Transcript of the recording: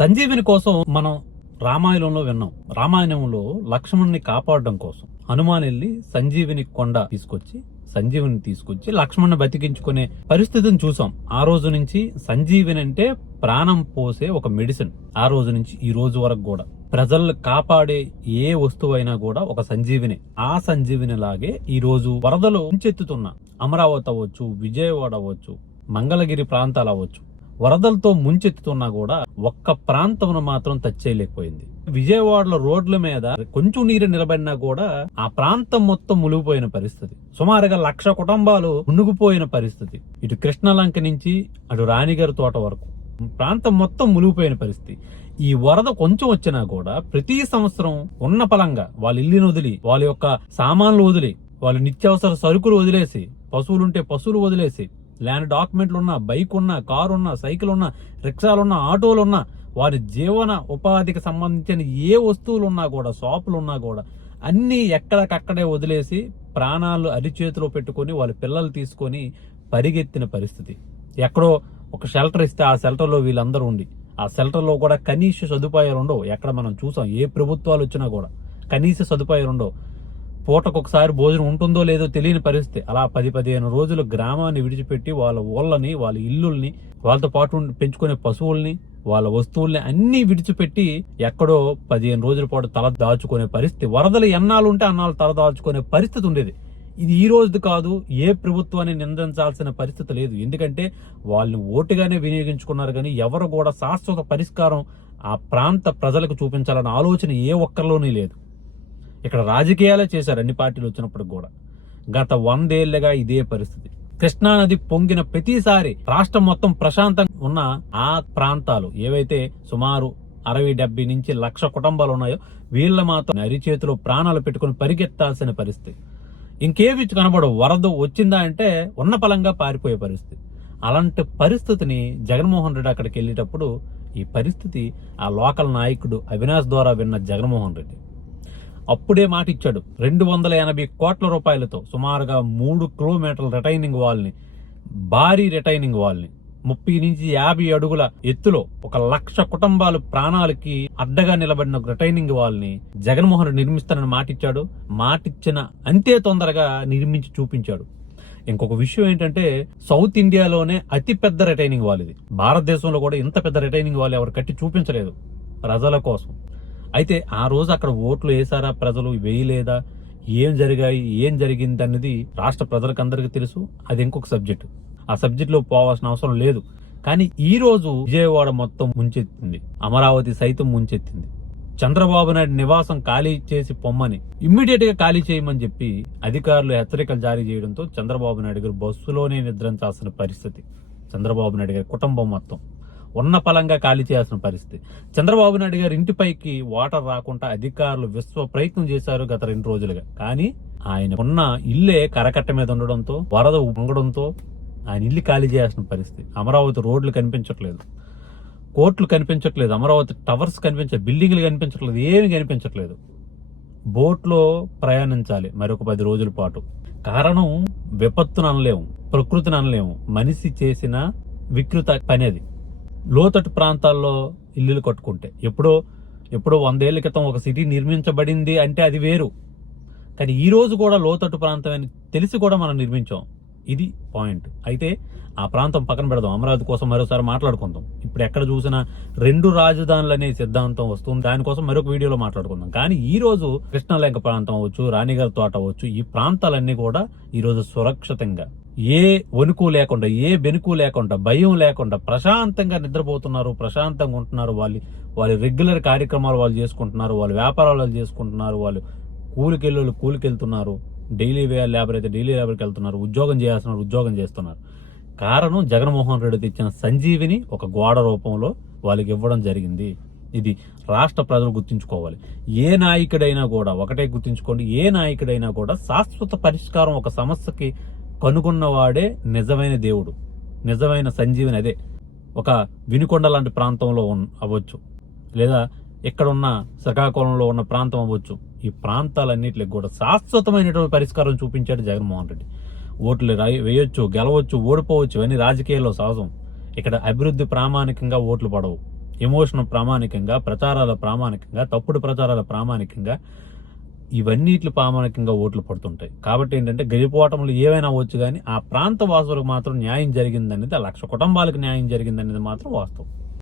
సంజీవిని కోసం మనం రామాయణంలో విన్నాం. రామాయణంలో లక్ష్మణుని కాపాడడం కోసం. హనుమాన్ వెళ్ళి సంజీవిని కొండ తీసుకొచ్చి సంజీవిని తీసుకొచ్చి లక్ష్మణ్ని బతికించుకునే పరిస్థితిని చూసాం. ఆ రోజు నుంచి సంజీవిని అంటే ప్రాణం పోసే ఒక మెడిసిన్. ఆ రోజు నుంచి ఈ రోజు వరకు కూడా. ప్రజల్ని కాపాడే ఏ వస్తువు అయినా కూడా ఒక సంజీవిని. ఆ సంజీవిని లాగే ఈ రోజు వరదలు ముంచెత్తుతున్న. అమరావతి అవ్వచ్చు విజయవాడ అవ్వచ్చు మంగళగిరి ప్రాంతాలు అవ్వచ్చు. వరదలతో ముంచెత్తుతున్నా కూడా ఒక్క ప్రాంతంను మాత్రం టచ్ చేయలేకపోయింది విజయవాడలో రోడ్ల మీద కొంచెం నీరు నిలబడినా కూడా ఆ ప్రాంతం మొత్తం మునిగిపోయిన పరిస్థితి. సుమారుగా లక్ష కుటుంబాలు మునిగిపోయిన పరిస్థితి. ఇటు కృష్ణలంక నుంచి అటు రాణిగారి తోట వరకు. ప్రాంతం మొత్తం మునిగిపోయిన పరిస్థితి. ఈ వరద కొంచెం వచ్చినా కూడా ప్రతి సంవత్సరం ఉన్న పలంగా వాళ్ళ ఇల్లుని వదిలి వాళ్ళ యొక్క సామాన్లు వదిలి వాళ్ళ నిత్యావసర సరుకులు వదిలేసి పశువులుంటే పశువులు వదిలేసి ల్యాండ్ డాక్యుమెంట్లు ఉన్నా బైక్ ఉన్నా కారు ఉన్నా సైకిల్ ఉన్నా రిక్షాలు ఉన్నా ఆటోలు ఉన్నా వారి జీవన ఉపాధికి సంబంధించిన ఏ వస్తువులు ఉన్నా కూడా షాపులు ఉన్నా కూడా అన్నీ ఎక్కడికక్కడే వదిలేసి ప్రాణాలు అరిచేతిలో పెట్టుకొని వాళ్ళ పిల్లలు తీసుకొని పరిగెత్తిన పరిస్థితి. ఎక్కడో ఒక షెల్టర్ ఇస్తే ఆ షెల్టర్లో వీళ్ళందరూ ఉండి ఆ షెల్టర్లో కూడా కనీస సదుపాయాలు ఉండవు ఎక్కడ మనం చూసాం ఏ ప్రభుత్వాలు వచ్చినా కూడా కనీస సదుపాయాలు ఉండవు పూటకు ఒకసారి భోజనం ఉంటుందో లేదో తెలియని పరిస్థితి. అలా పది పదిహేను రోజులు గ్రామాన్ని విడిచిపెట్టి వాళ్ళ ఊళ్ళని వాళ్ళ ఇల్లుల్ని వాళ్ళతో పాటు పెంచుకునే పశువుల్ని వాళ్ళ వస్తువుల్ని అన్ని విడిచిపెట్టి ఎక్కడో పదిహేను రోజుల పాటు తల దాచుకునే పరిస్థితి. వరదలు ఎన్నాళ్ళు ఉంటే అన్నాళ్ళు తల దాచుకునే పరిస్థితి ఉండేది. ఇది ఈ రోజుది కాదు ఏ ప్రభుత్వాన్ని నిందించాల్సిన పరిస్థితి లేదు. ఎందుకంటే వాళ్ళని ఓటుగానే వినియోగించుకున్నారు కానీ ఎవరు కూడా శాశ్వత పరిష్కారం ఆ ప్రాంత ప్రజలకు చూపించాలన్న ఆలోచన ఏ ఒక్కరిలోనే లేదు. ఇక్కడ రాజకీయాలే చేశారు అన్ని పార్టీలు వచ్చినప్పుడు కూడా. గత వందేళ్ళుగా ఇదే పరిస్థితి. కృష్ణా నది పొంగిన ప్రతిసారి రాష్ట్రం మొత్తం ప్రశాంతంగా ఉన్న ఆ ప్రాంతాలు ఏవైతే సుమారు అరవై డెబ్బై నుంచి లక్ష కుటుంబాలు ఉన్నాయో వీళ్ళ మాత్రం అరిచేతిలో ప్రాణాలు పెట్టుకుని పరిగెత్తాల్సిన పరిస్థితి. ఇంకేవి కనబడవు. వరద వచ్చిందా అంటే ఉన్న పలంగా పారిపోయే పరిస్థితి. అలాంటి పరిస్థితిని జగన్మోహన్ రెడ్డి అక్కడికి వెళ్ళేటప్పుడు ఈ పరిస్థితి ఆ లోకల్ నాయకుడు అవినాష్ ద్వారా విన్న జగన్మోహన్ రెడ్డి. అప్పుడే మాట ఇచ్చాడు రెండు వందల ఎనభై కోట్ల రూపాయలతో సుమారుగా మూడు కిలోమీటర్ల రిటైనింగ్ వాల్ని భారీ రిటైనింగ్ వాల్ని ముప్పై నుంచి యాభై అడుగుల ఎత్తులో ఒక లక్ష కుటుంబాలు ప్రాణాలకి అడ్డగా నిలబడిన ఒక రిటైనింగ్ వాల్ని జగన్మోహన్ రెడ్డి నిర్మిస్తానని మాటిచ్చాడు. మాటిచ్చిన అంతే తొందరగా నిర్మించి చూపించాడు. ఇంకొక విషయం ఏంటంటే సౌత్ ఇండియాలోనే అతి పెద్ద రిటైనింగ్ వాల్ ఇది. భారతదేశంలో కూడా ఇంత పెద్ద రిటైనింగ్ వాల్ ఎవరు కట్టి చూపించలేదు. ప్రజల కోసం. అయితే ఆ రోజు అక్కడ ఓట్లు వేసారా ప్రజలు? వేయలేదా? ఏం జరిగాయి? ఏం జరిగింది అన్నది రాష్ట్ర ప్రజలకందరికీ తెలుసు. అది ఇంకొక సబ్జెక్ట్. ఆ సబ్జెక్టులో పోవాల్సిన అవసరం లేదు. కానీ ఈ రోజు విజయవాడ మొత్తం ముంచెత్తింది. అమరావతి సైతం ముంచెత్తింది. చంద్రబాబు నాయుడు నివాసం ఖాళీ చేసి పొమ్మని ఇమ్మీడియట్గా ఖాళీ చేయమని చెప్పి అధికారులు హెచ్చరికలు జారీ చేయడంతో చంద్రబాబు నాయుడు గారు బస్సులోనే నిద్రించాల్సిన పరిస్థితి. చంద్రబాబు నాయుడు గారి కుటుంబం మొత్తం. ఉన్న పలంగా ఖాళీ చేయాల్సిన పరిస్థితి. చంద్రబాబు నాయుడు గారి ఇంటిపైకి వాటర్ రాకుండా అధికారులు విశ్వ ప్రయత్నం చేశారు గత రెండు రోజులుగా. కానీ ఆయన ఉన్న ఇల్లే కరకట్ట మీద ఉండడంతో వరద ఉండడంతో ఆయన ఇల్లు ఖాళీ చేయాల్సిన పరిస్థితి. అమరావతి రోడ్లు కనిపించట్లేదు. కోర్టులు కనిపించట్లేదు. అమరావతి టవర్స్ కనిపించ బిల్డింగ్లు కనిపించట్లేదు. ఏమి కనిపించట్లేదు. బోట్లో ప్రయాణించాలి మరొక పది రోజుల పాటు. కారణం విపత్తును అనలేము. ప్రకృతిని అనలేము. మనిషి చేసిన వికృత పని అది. లోతట్టు ప్రాంతాల్లో ఇల్లులు కట్టుకుంటే. ఎప్పుడో ఎప్పుడో వందేళ్ళ క్రితం ఒక సిటీ నిర్మించబడింది అంటే అది వేరు. కానీ ఈరోజు కూడా లోతట్టు ప్రాంతం అని తెలిసి కూడా మనం నిర్మించాం. ఇది పాయింట్. అయితే ఆ ప్రాంతం పక్కన పెడదాం. అమరావతి కోసం మరోసారి మాట్లాడుకుందాం. ఇప్పుడు ఎక్కడ చూసినా రెండు రాజధానులు అనే సిద్ధాంతం వస్తుంది. దానికోసం మరొక వీడియోలో మాట్లాడుకుందాం. కానీ ఈ రోజు కృష్ణాలంక ప్రాంతం అవ్వచ్చు రాణిగారి తోట అవ్వచ్చు ఈ ప్రాంతాలన్నీ కూడా ఈరోజు సురక్షితంగా ఏ వణుకు లేకుండా ఏ బెనుకు లేకుండా భయం లేకుండా ప్రశాంతంగా నిద్రపోతున్నారు ప్రశాంతంగా ఉంటున్నారు వాళ్ళు. వాళ్ళ రెగ్యులర్ కార్యక్రమాలు వాళ్ళు చేసుకుంటున్నారు వాళ్ళు వ్యాపారాలు వాళ్ళు చేసుకుంటున్నారు వాళ్ళు కూలికెళ్ళు కూలికెళ్తున్నారు డైలీ వే లేబర్ అయితే డైలీ లేబర్కి వెళ్తున్నారు ఉద్యోగం చేస్తున్నారు ఉద్యోగం చేస్తున్నారు. కారణం జగన్మోహన్ రెడ్డి తెచ్చిన సంజీవిని ఒక గోడ రూపంలో వాళ్ళకి ఇవ్వడం జరిగింది. ఇది రాష్ట్ర ప్రజలు గుర్తుంచుకోవాలి. ఏ నాయకుడైనా కూడా ఒకటే గుర్తుంచుకోండి ఏ నాయకుడైనా కూడా శాశ్వత పరిష్కారం ఒక సమస్యకి కనుగొన్నవాడే నిజమైన దేవుడు నిజమైన సంజీవిని అదే. ఒక వినుకొండ లాంటి ప్రాంతంలో ఉన్- అవ్వచ్చు. లేదా ఎక్కడున్న శ్రీకాకుళంలో ఉన్న ప్రాంతం అవ్వచ్చు. ఈ ప్రాంతాలన్నిటికి కూడా శాశ్వతమైనటువంటి పరిష్కారం చూపించాడు జగన్మోహన్ రెడ్డి. ఓట్లు రాయి- వేయొచ్చు గెలవచ్చు ఓడిపోవచ్చు ఇవన్నీ రాజకీయాల్లో సహజం. ఇక్కడ అభివృద్ధి ప్రామాణికంగా ఓట్లు పడవు. ఎమోషన్ ప్రామాణికంగా ప్రచారాల ప్రామాణికంగా తప్పుడు ప్రచారాల ప్రామాణికంగా ఇవన్నీట్లు ప్రామాణికంగా ఓట్లు పడుతుంటాయి. కాబట్టి ఏంటంటే గెలిపోవటంలో ఏవైనా అవ్వచ్చు కానీ ఆ ప్రాంత వాసులకు మాత్రం న్యాయం జరిగిందనేది ఆ లక్ష కుటుంబాలకు న్యాయం జరిగిందనేది మాత్రం వాస్తవం.